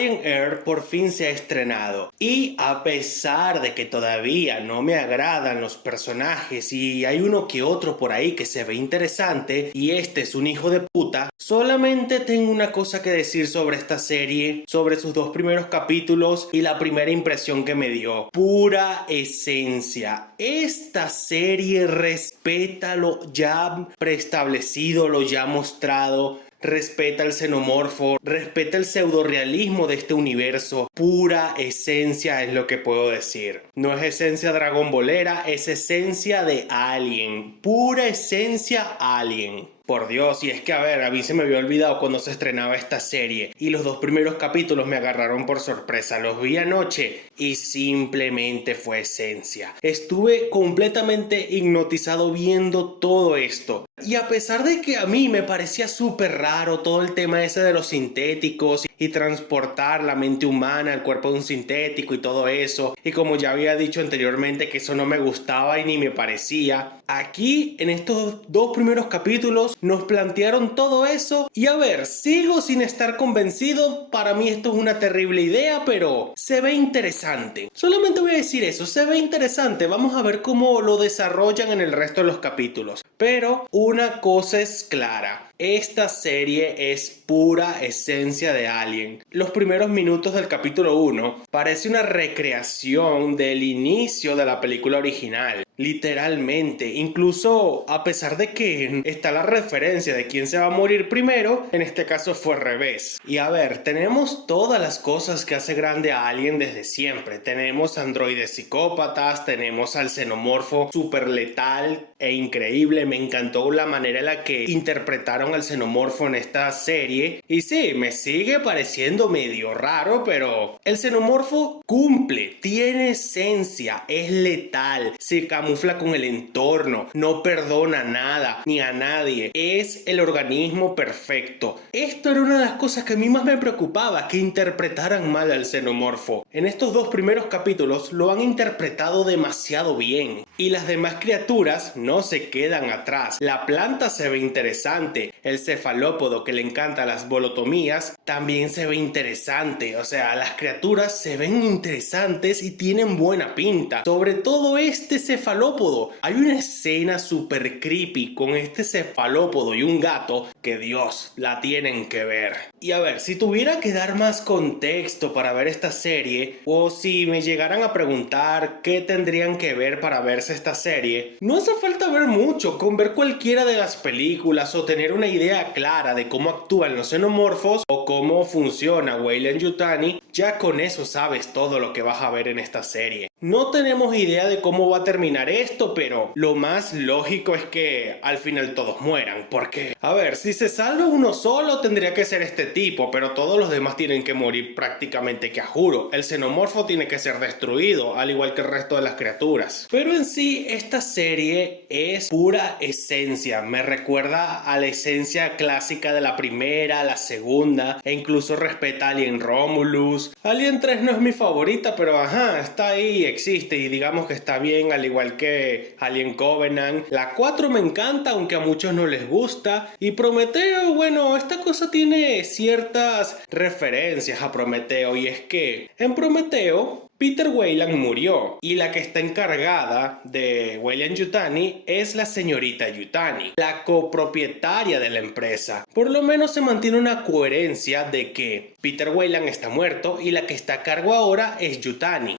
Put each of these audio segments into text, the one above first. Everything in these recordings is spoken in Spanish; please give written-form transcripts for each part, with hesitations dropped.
Alien Earth por fin se ha estrenado y a pesar de que todavía no me agradan los personajes y hay uno que otro por ahí que se ve interesante y este es un hijo de puta, solamente tengo una cosa que decir sobre esta serie, sobre sus dos primeros capítulos y la primera impresión que me dio. Pura esencia. Esta serie respeta lo ya preestablecido, lo ya mostrado. Respeta el xenomorfo, respeta el pseudorealismo de este universo. Pura esencia es lo que puedo decir. No es esencia dragonbolera, es esencia de Alien. Pura esencia Alien. Por Dios, y es que a mí se me había olvidado cuando se estrenaba esta serie y los dos primeros capítulos me agarraron por sorpresa. Los vi anoche y simplemente fue esencia. Estuve completamente hipnotizado viendo todo esto. Y a pesar de que a mí me parecía súper raro todo el tema ese de los sintéticos y transportar la mente humana al cuerpo de un sintético y todo eso, y como ya había dicho anteriormente que eso no me gustaba y ni me parecía, aquí en estos dos primeros capítulos nos plantearon todo eso y sigo sin estar convencido. Para mí esto es una terrible idea, pero se ve interesante. Solamente voy a decir eso, se ve interesante. Vamos a ver cómo lo desarrollan en el resto de los capítulos. Pero una cosa es clara. Esta serie es pura esencia de Alien. Los primeros minutos del capítulo 1 parece una recreación del inicio de la película original. Literalmente, incluso a pesar de que está la referencia de quién se va a morir primero, en este caso fue al revés. Y tenemos todas las cosas que hace grande a Alien desde siempre. Tenemos androides psicópatas, tenemos al xenomorfo súper letal e increíble. Me encantó la manera en la que interpretaron al xenomorfo en esta serie. Y sí, me sigue pareciendo medio raro, pero el xenomorfo cumple, tiene esencia, es letal, se camufla con el entorno, no perdona nada ni a nadie, es el organismo perfecto. Esto era una de las cosas que a mí más me preocupaba, que interpretaran mal al xenomorfo. En estos dos primeros capítulos lo han interpretado demasiado bien y las demás criaturas no se quedan atrás. La planta se ve interesante, el cefalópodo que le encanta las bolotomías también se ve interesante. Las criaturas se ven interesantes y tienen buena pinta. Sobre todo este cefalópodo. Hay una escena super creepy con este cefalópodo y un gato que Dios, la tienen que ver. Y si tuviera que dar más contexto para ver esta serie, o si me llegaran a preguntar qué tendrían que ver para verse esta serie, no hace falta ver mucho. Con ver cualquiera de las películas o tener una idea clara de cómo actúan los xenomorfos o cómo funciona Weyland-Yutani, ya con eso sabes todo lo que vas a ver en esta serie. No tenemos idea de cómo va a terminar esto, pero lo más lógico es que al final todos mueran, porque, si se salva uno solo tendría que ser este tipo, pero todos los demás tienen que morir prácticamente que a juro. El xenomorfo tiene que ser destruido, al igual que el resto de las criaturas. Pero en sí, esta serie es pura esencia, me recuerda a la esencia clásica de la primera, la segunda, e incluso respeta a Alien Romulus. Alien 3 no es mi favorita, pero está ahí, existe y digamos que está bien, al igual que Alien Covenant. La 4 me encanta, aunque a muchos no les gusta. Y Prometeo, esta cosa tiene ciertas referencias a Prometeo, y es que en Prometeo Peter Weyland murió y la que está encargada de Weyland-Yutani es la señorita Yutani, la copropietaria de la empresa. Por lo menos se mantiene una coherencia de que Peter Weyland está muerto y la que está a cargo ahora es Yutani.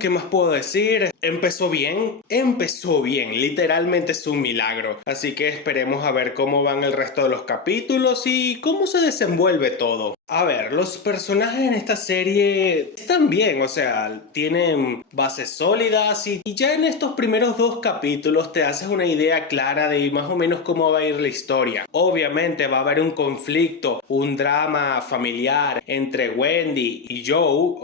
¿Qué más puedo decir? Empezó bien, literalmente es un milagro. Así que esperemos a ver cómo van el resto de los capítulos y cómo se desenvuelve todo. Los personajes en esta serie están bien, tienen bases sólidas y ya en estos primeros dos capítulos te haces una idea clara de más o menos cómo va a ir la historia. Obviamente va a haber un conflicto, un drama familiar entre Wendy y Joe,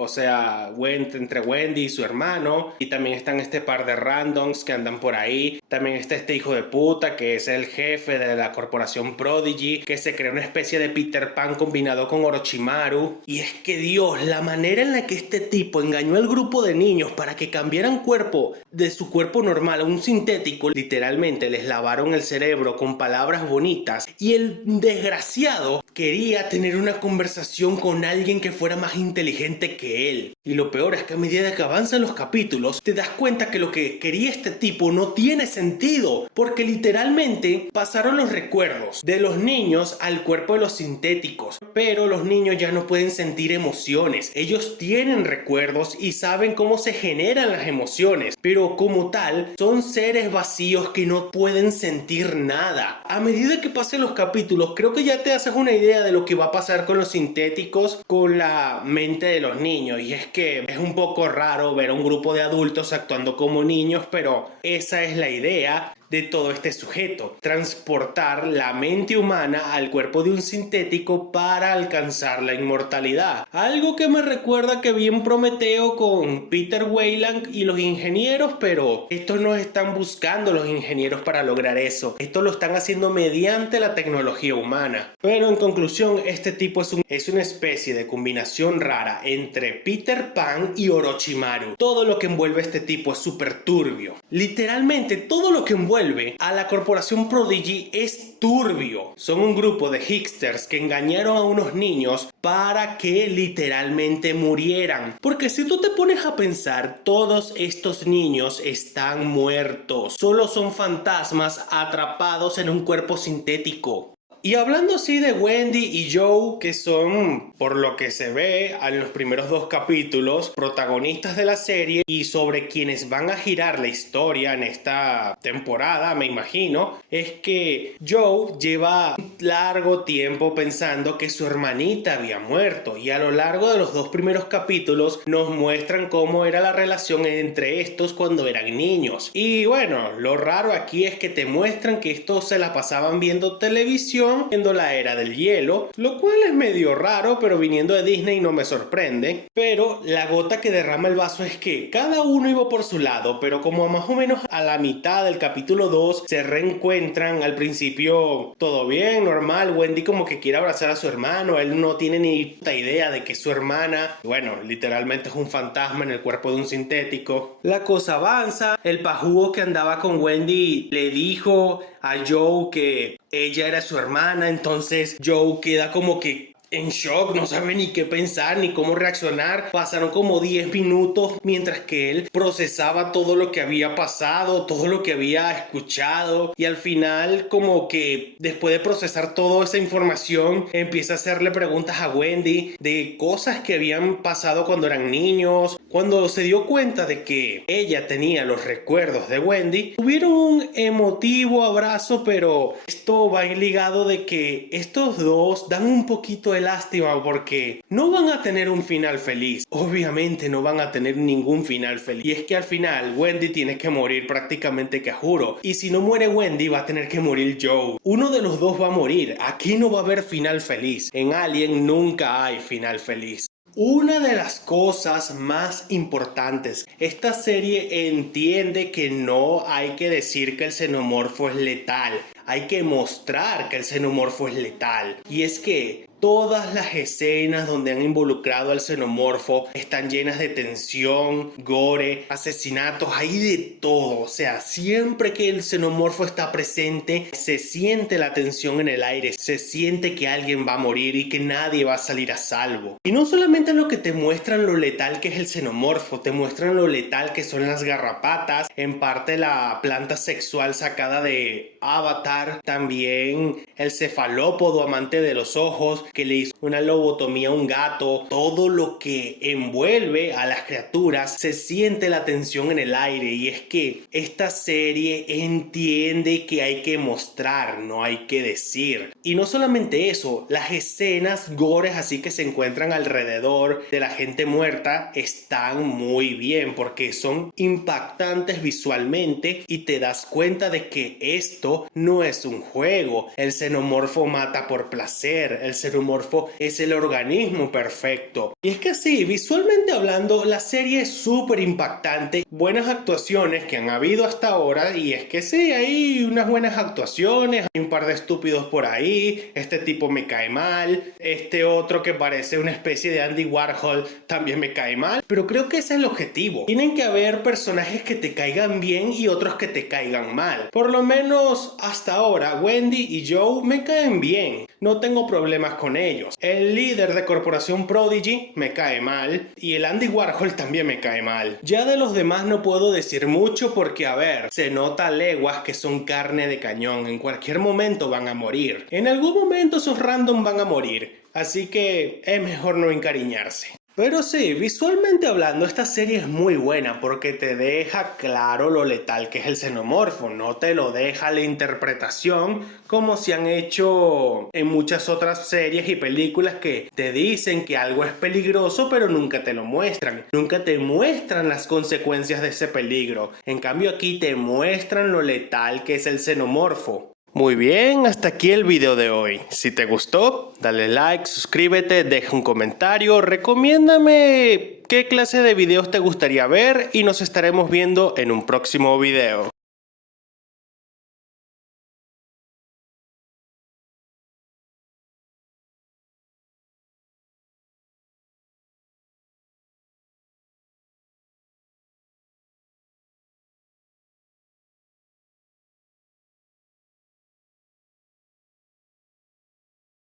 entre Wendy y su hermano, y también están este par de randoms que andan por ahí. También está este hijo de puta que es el jefe de la corporación Prodigy, que se crea una especie de Peter Pan combinado con Orochimaru. Y es que Dios, la manera en la que este tipo engañó al grupo de niños para que cambiaran cuerpo de su cuerpo normal a un sintético, literalmente les lavaron el cerebro con palabras bonitas, y el desgraciado quería tener una conversación con alguien que fuera más inteligente que él. Y lo peor es que a medida que avanzan los capítulos te das cuenta que lo que quería este tipo no tiene sentido, porque literalmente pasaron los recuerdos de los niños al cuerpo de los sintéticos, pero los niños ya no pueden sentir emociones. Ellos tienen recuerdos y saben cómo se generan las emociones, pero como tal son seres vacíos que no pueden sentir nada. A medida que pasen los capítulos creo que ya te haces una idea de lo que va a pasar con los sintéticos, con la mente de los niños, y es que es un poco raro ver a un grupo de adultos actuando como niños, pero esa es la idea de todo este sujeto: transportar la mente humana al cuerpo de un sintético para alcanzar la inmortalidad. Algo que me recuerda que vi en Prometeo con Peter Weyland y los ingenieros, pero estos no están buscando los ingenieros para lograr eso. Esto lo están haciendo mediante la tecnología humana. Pero en conclusión, este tipo es una especie de combinación rara entre Peter Pan y Orochimaru. Todo lo que envuelve a este tipo es súper turbio. Literalmente todo lo que envuelve a la corporación Prodigy es turbio. Son un grupo de hipsters que engañaron a unos niños para que literalmente murieran. Porque si tú te pones a pensar, todos estos niños están muertos. Solo son fantasmas atrapados en un cuerpo sintético. Y hablando así de Wendy y Joe, que son, por lo que se ve en los primeros 2 capítulos, protagonistas de la serie y sobre quienes van a girar la historia en esta temporada, me imagino, es que Joe lleva un largo tiempo pensando que su hermanita había muerto, y a lo largo de los 2 primeros capítulos nos muestran cómo era la relación entre estos cuando eran niños. Y bueno, lo raro aquí es que te muestran que estos se la pasaban viendo televisión, viendo la era del hielo, lo cual es medio raro, pero viniendo de Disney no me sorprende. Pero la gota que derrama el vaso es que cada uno iba por su lado, pero como más o menos a la mitad del capítulo 2 se reencuentran. Al principio todo bien, normal, Wendy como que quiere abrazar a su hermano, él no tiene ni puta idea de que es su hermana, bueno, literalmente es un fantasma en el cuerpo de un sintético. La cosa avanza, el pajugo que andaba con Wendy le dijo a Joe que ella era su hermana, entonces Joe queda como que en shock, no sabe ni qué pensar ni cómo reaccionar. Pasaron como 10 minutos mientras que él procesaba todo lo que había pasado, todo lo que había escuchado, y al final como que después de procesar toda esa información empieza a hacerle preguntas a Wendy de cosas que habían pasado cuando eran niños. Cuando se dio cuenta de que ella tenía los recuerdos de Wendy, tuvieron un emotivo abrazo, pero esto va ligado de que estos dos dan un poquito de lástima porque no van a tener un final feliz. Obviamente no van a tener ningún final feliz. Y es que al final Wendy tiene que morir prácticamente, que juro. Y si no muere Wendy va a tener que morir Joe. Uno de los dos va a morir. Aquí no va a haber final feliz. En Alien nunca hay final feliz. Una de las cosas más importantes, esta serie entiende que no hay que decir que el xenomorfo es letal, hay que mostrar que el xenomorfo es letal. Y es que todas las escenas donde han involucrado al xenomorfo están llenas de tensión, gore, asesinatos, hay de todo. O sea, siempre que el xenomorfo está presente, se siente la tensión en el aire, se siente que alguien va a morir y que nadie va a salir a salvo. Y no solamente lo que te muestran lo letal que es el xenomorfo, te muestran lo letal que son las garrapatas, en parte la planta sexual sacada de Avatar, también el cefalópodo amante de los ojos que le hizo una lobotomía a un gato. Todo lo que envuelve a las criaturas, se siente la tensión en el aire. Y es que esta serie entiende que hay que mostrar, no hay que decir. Y no solamente eso, las escenas gores así que se encuentran alrededor de la gente muerta están muy bien porque son impactantes visualmente y te das cuenta de que esto no es un juego. El xenomorfo mata por placer, el xenomorfo xenomorfo es el organismo perfecto. Y es que sí, visualmente hablando, la serie es súper impactante. Buenas actuaciones que han habido hasta ahora, y es que sí, hay unas buenas actuaciones, hay un par de estúpidos por ahí, este tipo me cae mal, este otro que parece una especie de Andy Warhol también me cae mal, pero creo que ese es el objetivo. Tienen que haber personajes que te caigan bien y otros que te caigan mal. Por lo menos hasta ahora, Wendy y Joe me caen bien. No tengo problemas con ellos. El líder de Corporación Prodigy me cae mal y el Andy Warhol también me cae mal. Ya de los demás no puedo decir mucho porque, a ver, se nota a leguas que son carne de cañón. En cualquier momento van a morir. En algún momento esos random van a morir. Así que es mejor no encariñarse. Pero sí, visualmente hablando, esta serie es muy buena porque te deja claro lo letal que es el xenomorfo, no te lo deja la interpretación como se han hecho en muchas otras series y películas que te dicen que algo es peligroso pero nunca te lo muestran, nunca te muestran las consecuencias de ese peligro. En cambio aquí te muestran lo letal que es el xenomorfo. Muy bien, hasta aquí el video de hoy. Si te gustó, dale like, suscríbete, deja un comentario, recomiéndame qué clase de videos te gustaría ver y nos estaremos viendo en un próximo video.